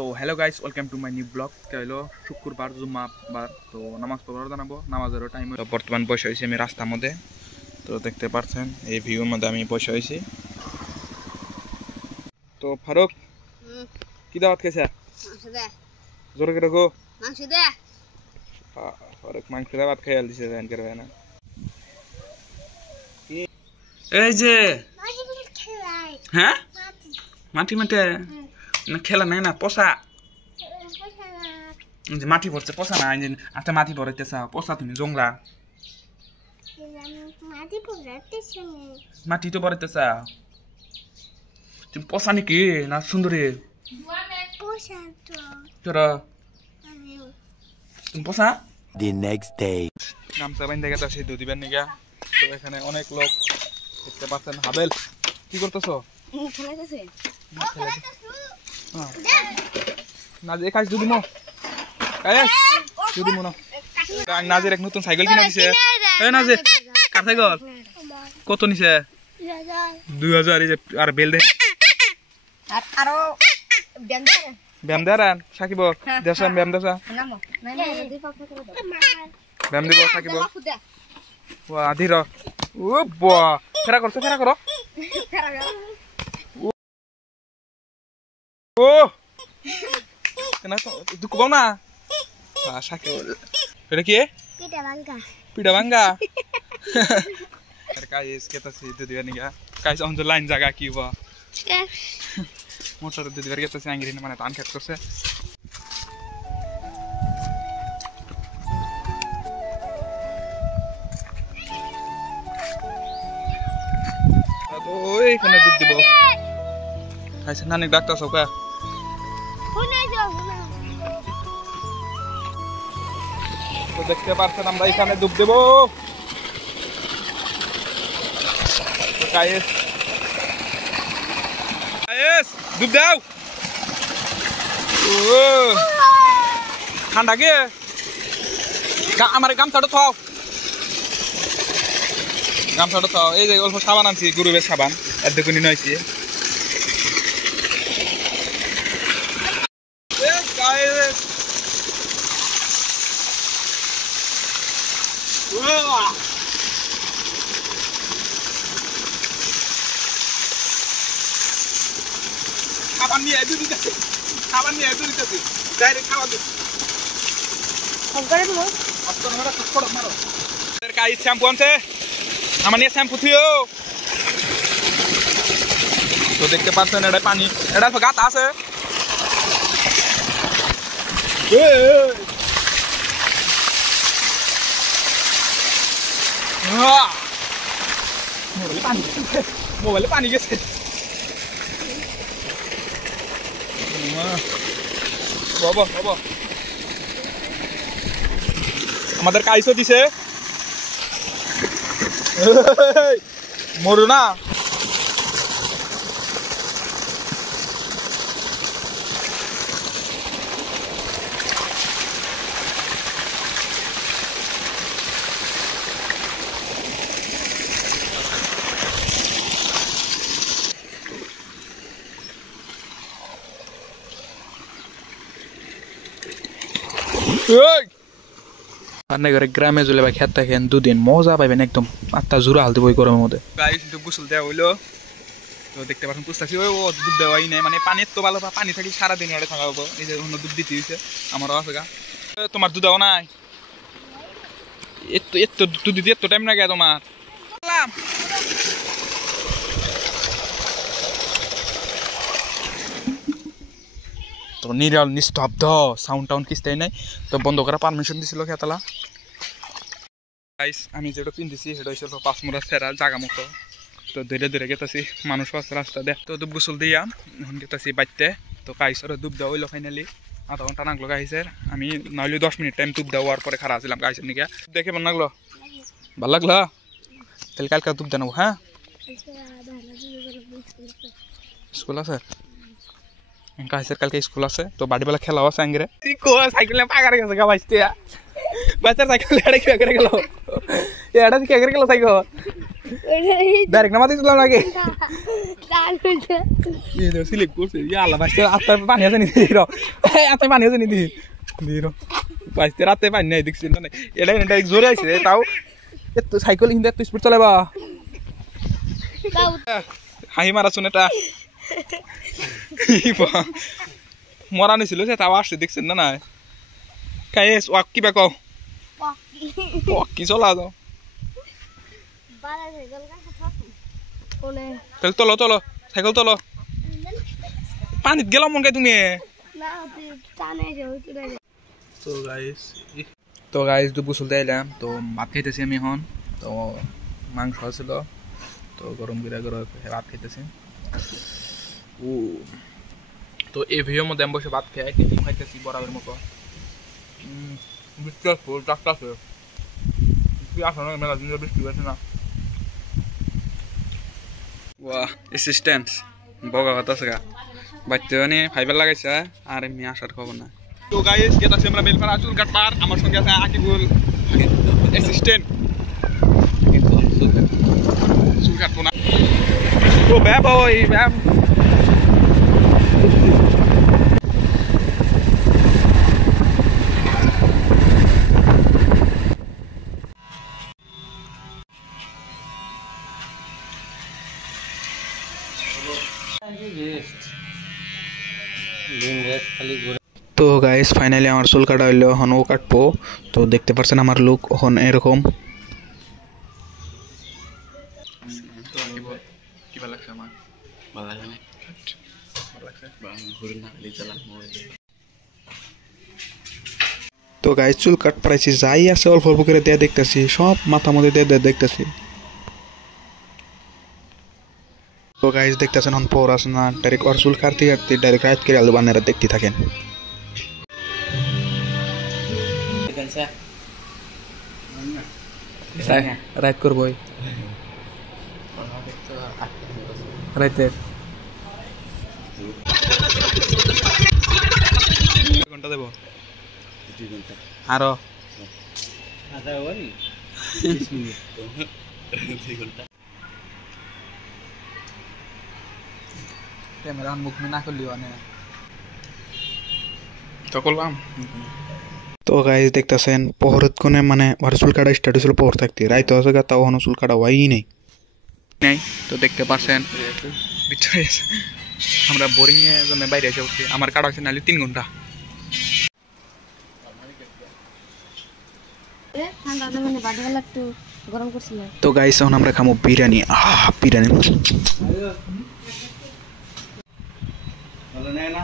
তো hello guys, welcome to my new blog. হলো শুক্রবার জুম্মাবার, তো নামাজ পড়ার জানাবো, নামাজেরও টাইম। তো বর্তমান বসে হয়েছি আমি রাস্তার মধ্যে, তো দেখতে পাচ্ছেন এই ভিউর মধ্যে আমি বসে হয়েছি। তো ফারুক কি দাওয়াত খেয়েছে? জোরে করে গো ফারুক মাংস দাওয়াত খেয়ে দিছে না। এই যে হ্যাঁ মাটি মাঠে না খেলা নাই না, পচা মাটি পড়ছে, পচা না আচ্ছা মাটি পড়াইতে চাও, পচা তুমি জংলা মাটি তো পড়াইতে চাও তুমি, পচা নাকি না সুন্দরী? তুমি পচা। The next day গামছা বাইন্ধে গেছে সেই দুধ দিবেন নিগা। তো এখানে অনেক লোক দেখতে পাচ্ছেন। হাবেল কি করতেছো? নাজির কাজ দুদিমো দুদিমো না। নাজির এক নতুন সাইকেল কিনে দিছে। এই নাজির কার সাইকেল? কত নিছে? 2000। এই যে আর বেল দে আরো ব্যায়াম দেন সাকিব দেশান ব্যায়াম দেশা ব্যায়াম দিব সাকিব। ওয়া আধির ও বাহ ফেরা করছো, ফেরা করো। ও কেন দুঃখ পাও না সাকিব? এটা কি পিঠা ভাঙ্গা? কাজ কেতাছি দুদিবার নিগা কাজ অঞ্চল লাইন জায়গা কি বা মোটর দুদিবার কেতাছি আঙ্গিরি মানে ধান খেত করছে। ওইখানে দুধ দিব খাইছে নানি ডাক্তার সৌকা। তো দেখতে পাচ্ছেন আমরা এখানে দুধ দেবো। দুধ দাও। ঠান্ডা গে আমার গামছাটা থাও, গামছাটা থাও। এই যে অল্প সাবান আনছি, গুরুবের সাবান এর দেখুনি নয়ছি। খাবার নিয়ে এদু দিতেছি, খাবার নিয়ে এদু দিতেছি, ডাইরেক্ট খাবার দিচ্ছি। শ্যাম্পু আনছে আমার নিয়ে, শ্যাম্পু থিও। তো দেখতে পাচ্ছেন এটা পানি, এটা গাত আছে। মোবাইলে পানি গেছে। বাবা বাবা আমাদের কাইসও দিছে, মরু না। গ্রামে চলে ভাই খেত থাকেন দুদিন মজা পাইবেন একদম, আত্মা জোড়া হালতে বই গরমের মধ্যে। গাইস গোসল দেওয়া হইলো, তো দেখতে পাচ্ছেন পুষতাছি ও দুধ দেওয়াই নেই, মানে পানির তো ভালো, পানি থাকি সারাদিন এটা থাকা হবো। এই যে দুধ দিতে হয়েছে আমারও আছে গা। তোমার দুধ দেওয়া নাই? এত দুধ দিতে এত টাইম লাগে তোমার? তো নিরল নিস্তব্ধ, সাউন্ড টাউন্ড কিস্তাই নাই, তো বন্ধ করার পারমিশন দিছিল খেতালা। গাইস আমি যেটা পিনতেছি সেটা হচ্ছে পাঁচমুড়া ফেরা জাগা মতো। তো ধীরে ধীরে গেতেছি, মানুষ আছে রাস্তা দিয়ে। তো দুধ গোসল দিয়া এখন গেতেছি বাইতে। তো কাইসর দুধ দেওয়া হইলো ফাইনালি, আধা ঘন্টা নাগলো গাইসের। আমি নইলে 10 মিনিট টাইম দুধ দেওয়ার পরে খারাপ ছিলাম গাইসের নিকে। দেখে মন লাগলো, ভাল লাগলো। তাহলে কালকে দুধ দেবো। হ্যাঁ স্কুল আছে গাইসের, কালকে স্কুল আছে। তো বাড়িবেলা খেলাও আছে আঙ্গিরে। সাইকেল পাগারে গেছে গা বাইতে, বাচ্চার সাইকেল এটা কি করে গেল? এটা কি করে গেল সাইকেল? ডাইরেক্ট নামা দিয়েছিলাম নাকি? Ini silip kursi. Ya Allah, pasti atas panik aja nih Diro. Atas panik aja nih Diro. Pasti rata panik nih diksi nih. Ini dari zore sih, tahu? Itu cycle ini tuh speed coba. Hai marah suneta. Ibu. Mora nih silu saya tahu asli diksi nih na. Kayak wakki beko. Wakki solah tuh. Tolo. Cycle tolo. Panik gelo mon kayak তুমি তো গাইস দুপুর চলতে এলাম তো ভাত খাইতেছি আমি এখন তো মাংস ছিল তো গরম করে ভাত খাইতেছি তো এই ভিডিওর মধ্যে আমি বসে ভাত খাই ডিম খাইতেছি বরাবরের মতো বৃষ্টি আসছে চারটা আছে বৃষ্টি আসে না মেলা দিন বৃষ্টি হয়েছে না ওয়া অ্যাসিস্ট্যান্ট বগা কথা আছে বাচ্চা মানে ফাইবার লাগাইছে আর এমনি আসার খবর না তো গাইস এটা আছে আমরা বেলপাড়া চুল কাটবার আমার সঙ্গে আছে আকিবুল অ্যাসিস্ট্যান্ট চুল কাটবো না ও ব্যাব ওই ব্যাব তো গাইস ফাইনালি আমার চুল কাটা হইলো এখন ও কাটবো তো দেখতে পাচ্ছেন আমার লুক এখন এরকম তো গাইস চুল কাট পাইছি যাই আছে অল্প অল্প করে দেয়া দেখতেছি সব মাথা মধ্যে দিয়ে দেখতেছি তো গাইস দেখতেছেন এখন পর আছে না ডাইরেক্ট আর চুল কাটতে কাটতে ডাইরেক্ট রাইট করে আলু বানারা দেখতে থাকেন রাইট করবো রাইতে ঘন্টা দেব আরো ক্যামেরা মুখ না করলিও না তো করলাম তো গাইস দেখতেছেন পহরত কোনে মানে আর চুল কাটা স্টার্ট হয়েছিল পহর থাকতে রাইতে আছে গা তাও চুল কাটা হয়ই নেই তো দেখতে পাচ্ছেন ভিতরে আমরা বোরিং এর জন্য বাইরে এসে উঠছি আমার কাটা হচ্ছে নালি 3 ঘন্টা তো গাইস এখন আমরা খামো বিরিয়ানি বিরিয়ানি ভালো নেই না